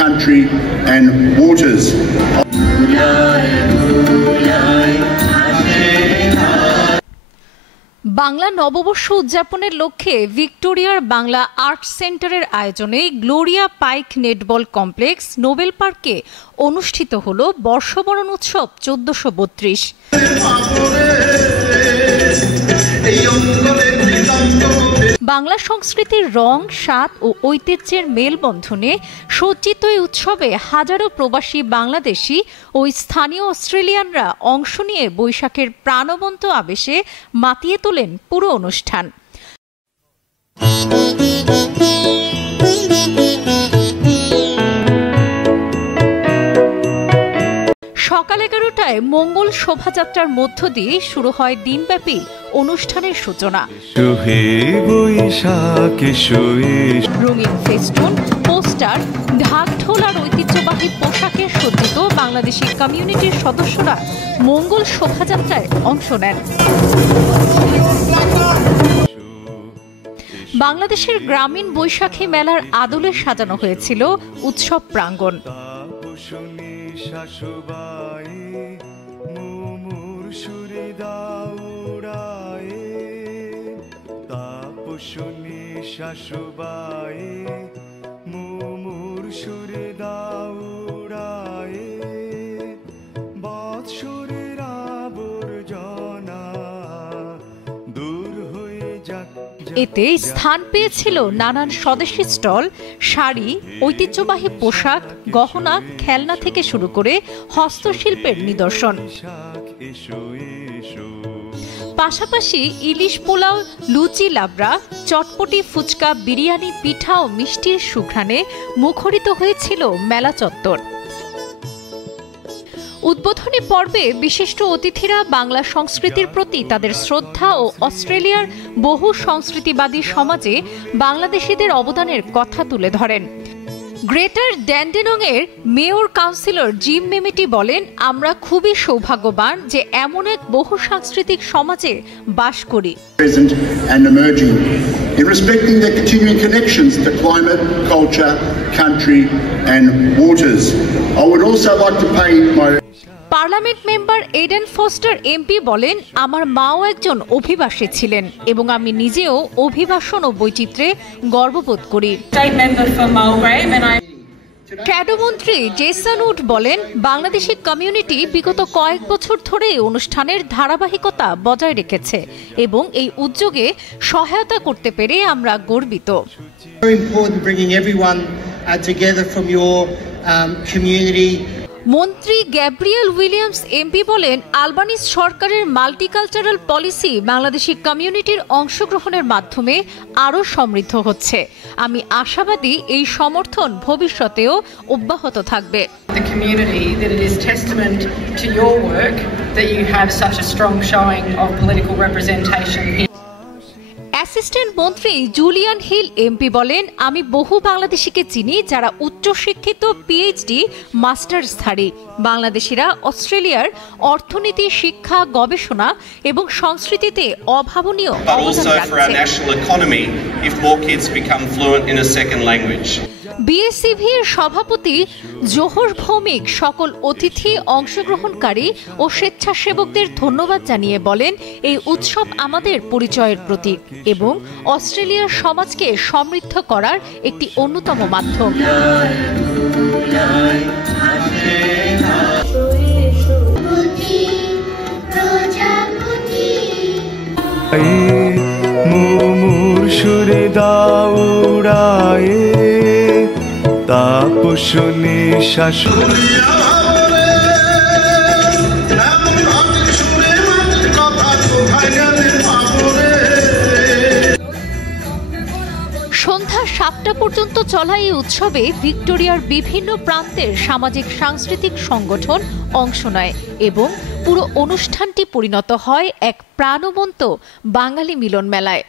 country and waters. Bangla নববর্ষ উদযাপনের লক্ষ্যে ভিক্টোরিয়ার বাংলা আর্ট সেন্টারের আয়োজনে গ্লোরিয়া পাইক নেটবল কমপ্লেক্স নোবেল পার্কে অনুষ্ঠিত হল বর্ষবরণ উৎসব 1432। বাংলা সংস্কৃতির রং, স্বাদ ও ঐতিহ্যের মেলবন্ধনে সজ্জিত এই উৎসবে হাজারো প্রবাসী বাংলাদেশি ও স্থানীয় অস্ট্রেলিয়ানরা অংশ নিয়ে বৈশাখের প্রাণবন্ত আবেশে মাতিয়ে তোলেন পুরো অনুষ্ঠান। সকাল 11টায় মঙ্গল শোভাযাত্রার মধ্য দিয়ে শুরু হয় দিনব্যাপী অনুষ্ঠানের সূচনা। রঙিন ফেস্টুন, পোস্টার, ঢাকঢোল আর ঐতিহ্যবাহী পোশাকে সজ্জিত বাংলাদেশি কমিউনিটির সদস্যরা মঙ্গল শোভাযাত্রায় অংশ নেন। বাংলাদেশের গ্রামীণ বৈশাখী মেলার আদলে সাজানো হয়েছিল উৎসব প্রাঙ্গণ। এতে স্থান পেয়েছিল নানান স্বদেশী স্টল, শাড়ি, ঐতিহ্যবাহী পোশাক, গহনা, খেলনা থেকে শুরু করে হস্তশিল্পের নিদর্শন। পাশাপাশি ইলিশ পোলাও, লুচি, লাবড়া, চটপটি, ফুচকা, বিরিয়ানি, পিঠা ও মিষ্টির সুঘ্রাণে মুখরিত হয়েছিল মেলা চত্বর। উদ্বোধনী পর্বে বিশিষ্ট অতিথিরা বাংলা সংস্কৃতির প্রতি তাদের শ্রদ্ধা ও অস্ট্রেলিয়ার বহু সংস্কৃতিবাদী সমাজে বাংলাদেশিদের অবদানের কথা তুলে ধরেন। গ্রেটার ড্যান্ডেনং-এর মেয়র কাউন্সিলর জিম মেমেটি বলেন, আমরা খুবই সৌভাগ্যবান যে এমন এক বহু সাংস্কৃতিক সমাজে বাস করি। In respecting their continuing connections to climate, culture, country and waters. I would also like to pay my parliament member Eden Foster MP বলেন, আমার মাও একজন অভিবাসী ছিলেন এবং আমি নিজেও অভিবাসন ও বৈচিত্র্যে গর্ববোধ করি। ক্যাডোমন্ত্রী জেসন উড বলেন, বাংলাদেশি কমিউনিটি বিগত কয়েক বছর ধরে অনুষ্ঠানের ধারাবাহিকতা বজায় রেখেছে এবং এই উদ্যোগে সহায়তা করতে পেরে আমরা গর্বিত। মন্ত্রী গ্যাব্রিয়েল উইলিয়ামস এমপি বলেন, আলবানিজ সরকারের মাল্টিকালচারাল পলিসি বাংলাদেশি কমিউনিটির অংশগ্রহণের মাধ্যমে আরও সমৃদ্ধ হচ্ছে। আমি আশাবাদী এই সমর্থন ভবিষ্যতেও অব্যাহত থাকবে। The community that it is testament to your work that you have such a strong showing of political representation here. Assistant মন্ত্রী জুলিয়ান হিল এমপি বলেন, আমি বহু বাংলাদেশিকে চিনি যারা উচ্চশিক্ষিত, পিএইচডি, মাস্টার্সধারী। বাংলাদেশিরা অস্ট্রেলিয়ার অর্থনীতি, শিক্ষা, গবেষণা এবং সংস্কৃতিতে অভাবনীয় অবদান রাখছে। বিএসসিভির সভাপতি জোহর ভৌমিক সকল অতিথি, অংশগ্রহণকারী ও স্বেচ্ছাসেবকদের ধন্যবাদ জানিয়ে বলেন, এই উৎসব আমাদের পরিচয়ের প্রতীক এবং অস্ট্রেলিয়ার সমাজকে সমৃদ্ধ করার একটি অন্যতম মাধ্যম। সন্ধ্যা 7টা পর্যন্ত চলা এই উৎসবে ভিক্টোরিয়ার বিভিন্ন প্রান্তের সামাজিক সাংস্কৃতিক সংগঠন অংশ নেয় এবং পুরো অনুষ্ঠানটি পরিণত হয় এক প্রাণবন্ত বাঙালি মিলন মেলায়।